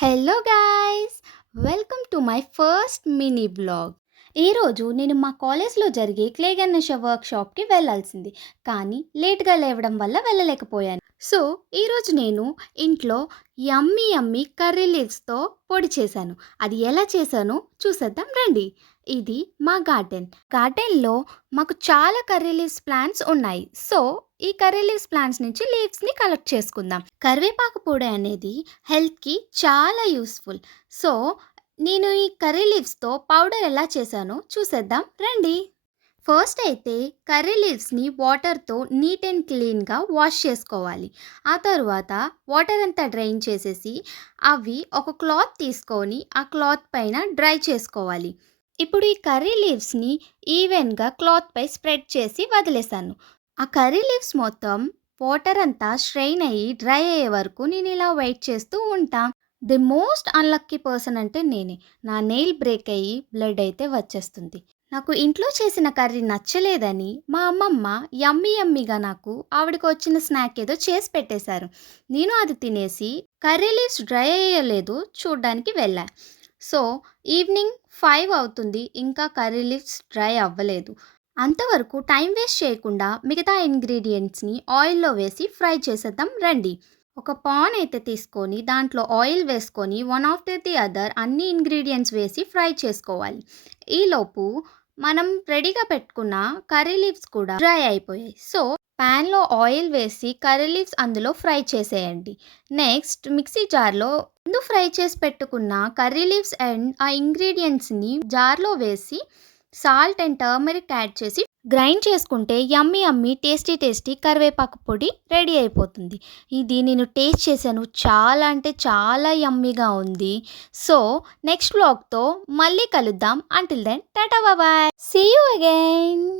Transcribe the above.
Hello guys! Welcome to my first mini vlog. ఈరోజు నేను మా కాలేజ్‌లో జరిగే క్లే గణేష వర్క్‌షాప్‌కి వెళ్ళాల్సింది. కానీ లేట్‌గా లేవడం వల్ల వెళ్ళలేకపోయాను. సో, ఈరోజు నేను ఇంట్లో యమ్మీ యమ్మీ కర్రీ లీవ్స్‌తో పొడి చేశాను. అది ఎలా చేశానో చూసేద్దాం రండి. ఇది మా గార్డెన్‌లో మాకు చాలా కర్రీ లీవ్స్ ప్లాంట్స్ ఉన్నాయి. సో, ఈ కర్రీ లీవ్స్ ప్లాంట్స్ నుంచి లీవ్స్‌ని కలెక్ట్ చేసుకుందాం. కరివేపాకు పొడి అనేది హెల్త్‌కి చాలా యూస్‌ఫుల్. సో, నేను ఈ కర్రీ లీవ్స్‌తో పౌడర్ ఎలా చేశానో చూసేద్దాం రండి. ఫస్ట్ అయితే కర్రీ లీవ్స్‌ని వాటర్‌తో నీట్ అండ్ క్లీన్‌గా వాష్ చేసుకోవాలి. ఆ తరువాత వాటర్ అంతా డ్రైన్ చేసేసి అవి ఒక క్లాత్ తీసుకొని ఆ క్లాత్ పైన డ్రై చేసుకోవాలి. ఇప్పుడు ఈ కర్రీ లీవ్స్‌ని ఈవెన్‌గా క్లాత్‌పై స్ప్రెడ్ చేసి వదిలేసాను. ఆ కర్రీ లీవ్స్ మొత్తం వాటర్ అంతా స్ట్రెయిన్ అయ్యి డ్రై అయ్యే వరకు నేను ఇలా వెయిట్ చేస్తూ ఉంటా. ది మోస్ట్ అన్‌లక్కీ పర్సన్ అంటే నేనే. నా నెయిల్ బ్రేక్ అయ్యి బ్లడ్ అయితే వచ్చేస్తుంది. నాకు ఇంట్లో చేసిన కర్రీ నచ్చలేదని మా అమ్మమ్మ యమ్మీ యమ్మీగా నాకు ఆవిడకొచ్చిన స్నాక్ ఏదో చేసి పెట్టేశారు. నేను అది తినేసి కర్రీ లీవ్స్ డ్రై అయ్యలేదో చూడ్డానికి వెళ్ళా. సో, ఈవినింగ్ 5 అవుతుంది. ఇంకా కర్రీ లీవ్స్ డ్రై అవ్వలేదు. అంతవరకు టైం వేస్ట్ చేయకుండా మిగతా ఇంగ్రీడియెంట్స్‌ని ఆయిల్‌లో వేసి ఫ్రై చేసేద్దాం రండి. ఒక పాన్ అయితే తీసుకొని దాంట్లో ఆయిల్ వేసుకొని వన్ ఆఫ్టర్ ది అదర్ అన్ని ఇంగ్రీడియెంట్స్ వేసి ఫ్రై చేసుకోవాలి. ఈలోపు మనం రెడీగా పెట్టుకున్న కర్రీ లీవ్స్ కూడా డ్రై అయిపోయాయి. సో, ప్యాన్‌లో ఆయిల్ వేసి కర్రీ లీవ్స్ అందులో ఫ్రై చేసేయండి. నెక్స్ట్ మిక్సీ జార్‌లో ముందు ఫ్రై చేసి పెట్టుకున్న కర్రీ లీవ్స్ అండ్ ఆ ఇంగ్రీడియెంట్స్‌ని జార్‌లో వేసి సాల్ట్ అండ్ టర్మరిక్ యాడ్ చేసి గ్రైండ్ చేసుకుంటే యమ్మీ యమ్మీ టేస్టీ కరివేపాకు పొడి రెడీ అయిపోతుంది. ఇది నేను టేస్ట్ చేశాను. చాలా అంటే చాలా యమ్మీగా ఉంది. సో, నెక్స్ట్ వ్లాగ్‌తో మళ్ళీ కలుద్దాం. Until then tata bye bye. See you again.